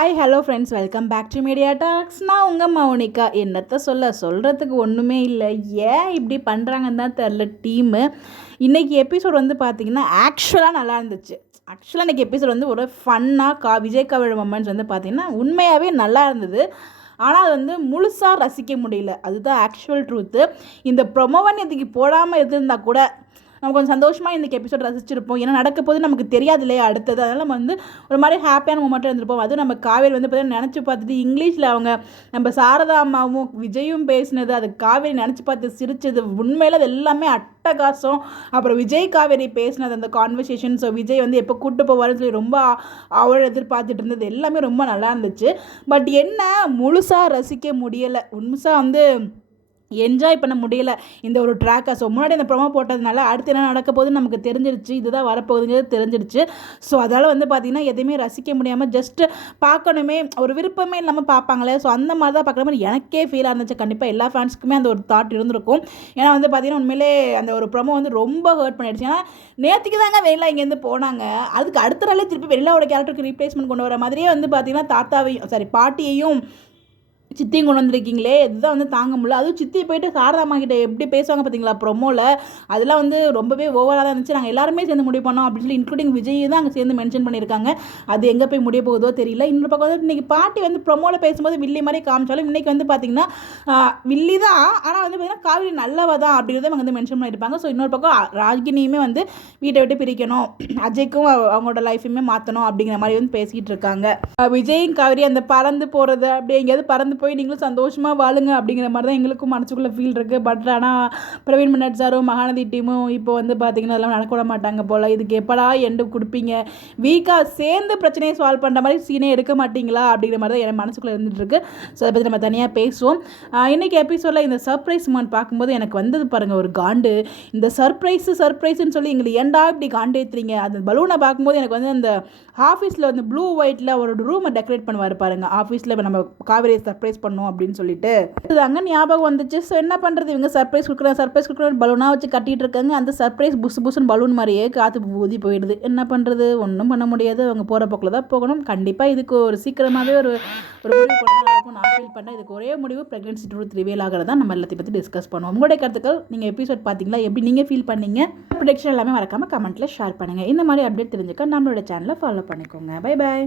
Hi hello friends, welcome back to media talks. நான் உங்கள் மௌனிகா. என்னத்தை சொல்கிறதுக்கு ஒன்றுமே இல்லை. ஏன் இப்படி பண்ணுறாங்கன்னு தான் தெரில டீமு. இன்றைக்கி எபிசோட் வந்து பார்த்திங்கன்னா ஆக்சுவலாக நல்லா இருந்துச்சு. ஆக்சுவலாக இன்றைக்கி எபிசோட் வந்து ஒரு ஃபன்னாக விஜய் கவியோட மொமெண்ட்ஸ் வந்து பார்த்திங்கன்னா உண்மையாகவே நல்லா இருந்தது. ஆனால் அது வந்து முழுசாக ரசிக்க முடியல. அதுதான் ஆக்சுவல் ட்ரூத்து. இந்த ப்ரொமோவன் இதுக்கு போடாமல் இருந்திருந்தால் கூட நம்ம கொஞ்சம் சந்தோஷமாக இன்றைக்கி எபிசோட் ரசிச்சிருப்போம். ஏன்னா நடக்க போது நமக்கு தெரியாது இல்லையா அடுத்தது. அதனால் நம்ம வந்து ஒரு மாதிரி ஹாப்பியான மூமெண்ட்டாக இருந்திருப்போம். அதுவும் நம்ம காவேரி வந்து பார்த்தீங்கன்னா நினச்சி பார்த்துட்டு இங்கிலீஷில் அவங்க நம்ம சாரதா அம்மாவும் விஜயும் பேசினது, அது காவேரி நினச்சி பார்த்து சிரிச்சது, உண்மையில் அது எல்லாமே அட்டகாசம். அப்புறம் விஜய் காவேரி பேசினது அந்த கான்வர்சேஷன். ஸோ விஜய் வந்து எப்போ கூப்பிட்டு போவார்னு சொல்லி ரொம்ப அவளை எதிர்பார்த்துட்டு இருந்தது எல்லாமே ரொம்ப நல்லா இருந்துச்சு. பட் என்ன முழுசாக ரசிக்க முடியலை, முழுசாக வந்து என்ஜாய் பண்ண முடியல இந்த ஒரு ட்ராக்கை. ஸோ முன்னாடி இந்த ப்ரொமோ போட்டதுனால அடுத்து என்ன நடக்க போகுதுன்னு நமக்கு தெரிஞ்சிருச்சு, இதுதான் வரப்போகுதுங்கிறது தெரிஞ்சிருச்சு. ஸோ அதால் வந்து பார்த்திங்கன்னா எதையுமே ரசிக்க முடியாமல் ஜஸ்ட்டு பார்க்கணுமே, ஒரு விருப்பமே இல்லாமல் பார்ப்பாங்களே. ஸோ அந்த மாதிரி தான் பார்க்குற மாதிரி எனக்கே ஃபீலாக இருந்துச்சு. கண்டிப்பாக எல்லா ஃபேன்ஸுக்குமே அந்த ஒரு தாட் இருந்திருக்கும். ஏன்னா வந்து பார்த்திங்கன்னா உண்மையிலே அந்த ஒரு ப்ரொமோ வந்து ரொம்ப ஹர்ட் பண்ணிடுச்சு. ஏன்னா நேற்றுக்கு தாங்க வெளியில் இங்கேருந்து போனாங்க, அதுக்கு அடுத்த நாளே திருப்பி வெளியிலோட கேரக்டருக்கு ரீப்ளேஸ்மெண்ட் கொண்டு வர மாதிரியே வந்து பார்த்திங்கன்னா பாட்டியையும் சித்தியும் கொண்டு வந்திருக்கீங்களே, இதுதான் வந்து தாங்க முடியல. அதுவும் சித்தி போயிட்டு சாரதாம்மா கிட்ட எப்படி பேசுவாங்க பார்த்தீங்களா ப்ரொமோவில், அதெல்லாம் வந்து ரொம்பவே ஓவராக தான் இருந்துச்சு. நாங்கள் எல்லாருமே சேர்ந்து முடிவு பண்ணோம் அப்படின்னு சொல்லி இன்க்ளூடிங் விஜய் தான் அங்கே சேர்ந்து மென்ஷன் பண்ணியிருக்காங்க. அது எங்கே போய் முடிய போகுதோ தெரியல. இன்னொரு பக்கம் வந்து இன்றைக்கி பாட்டி வந்து ப்ரொமோவில் பேசும்போது வில்லி மாதிரி காமிச்சாலும் இன்றைக்கி வந்து பார்த்திங்கன்னா வில்லி தான், ஆனால் வந்து பார்த்திங்கன்னா காவேரி நல்லவ தான் அப்படின்றத அவங்க வந்து மென்ஷன் பண்ணியிருப்பாங்க. ஸோ இன்னொரு பக்கம் ராகினியுமே வந்து வீட்டை விட்டு பிரிக்கணும், அஜய்க்கும் அவங்களோட லைஃபையுமே மாற்றணும் அப்படிங்கிற மாதிரி வந்து பேசிக்கிட்டு இருக்காங்க. விஜயும் காவேரி அந்த பறந்து போகிறது, அப்படி எங்கேயாவது பறந்து போய் நீங்களும் சந்தோஷமாக வாழுங்க அப்படிங்கிற மாதிரி தான் எங்களுக்கும் மனசுக்குள்ளே ஃபீல் இருக்குது. பட் ஆனால் பிரவீன் மன்னட் சாரும் மகாநதி டீமும் இப்போ வந்து பார்த்திங்கன்னா அதெல்லாம் நடக்க விட மாட்டாங்க போல். இதுக்கு எப்படா எண்டு கொடுப்பீங்க, வீக்காக சேர்ந்து பிரச்சனையை சால்வ் பண்ணுற மாதிரி சீனே எடுக்க மாட்டிங்களா அப்படிங்கிற மாதிரி தான் என் மனசுக்குள்ளே இருந்துகிட்ருக்கு. ஸோ அதை பற்றி நம்ம தனியாக பேசுவோம். இன்றைக்கி எபிசோடில் இந்த சர்ப்ரைஸ் மூமெண்ட் பார்க்கும்போது எனக்கு வந்தது பாருங்கள் ஒரு காண்டு. இந்த சர்ப்ரைஸ்ன்னு சொல்லி எங்களுக்கு ஏன்டா இப்படி காண்டு ஏற்றுறீங்க. அந்த பலூனை பார்க்கும்போது எனக்கு வந்து அந்த ஆஃபீஸில் வந்து ப்ளூ ஒயிட்டில் ஒரு ரூமை டெக்கரேட் பண்ணுவார் பாருங்கள் ஆஃபீஸில். இப்போ நம்ம காவேரியை சர்ப்ரைஸ் பண்ணோம் அப்படின்னு சொல்லிட்டு இது அங்கே ஞாபகம் வந்துச்சு. ஸோ என்ன பண்ணுறது, இவங்க சர்ப்ரைஸ் கொடுக்குறேன் பலூனாக வச்சு கட்டிகிட்டு இருக்காங்க. அந்த சர்ப்ரைஸ் புஸ்ன்னு பலூன் மாதிரியே காற்று ஊதி போயிடுது. என்ன பண்ணுறது, ஒன்றும் பண்ண முடியாது. அவங்க போகிற போக்கில் தான் போகணும். கண்டிப்பாக இதுக்கு ஒரு சீக்கிரமாகவே ஒரு முடிவு கொண்டு நான் ஃபீல் பண்ணேன். இதுக்கு ஒரே முடிவு ப்ரெக்னென்சி ட்ரூத் ரிவீல் ஆகிறதா நம்ம எல்லாத்தையும் பற்றி டிஸ்கஸ் பண்ணுவோம். உங்களுடைய கருத்துக்கள், நீங்கள் எபிசோட் பார்த்தீங்களா, எப்படி நீங்கள் ஃபீல் பண்ணீங்க, ப்ரெடிக்ஷன் எல்லாமே மறக்காமல் கமெண்ட்டில் ஷேர் பண்ணுங்கள். இந்த மாதிரி அப்டேட் தெரிஞ்சுக்க நம்மளோட சேனலை ஃபாலோ பண்ணிக்கோங்க. Bye bye.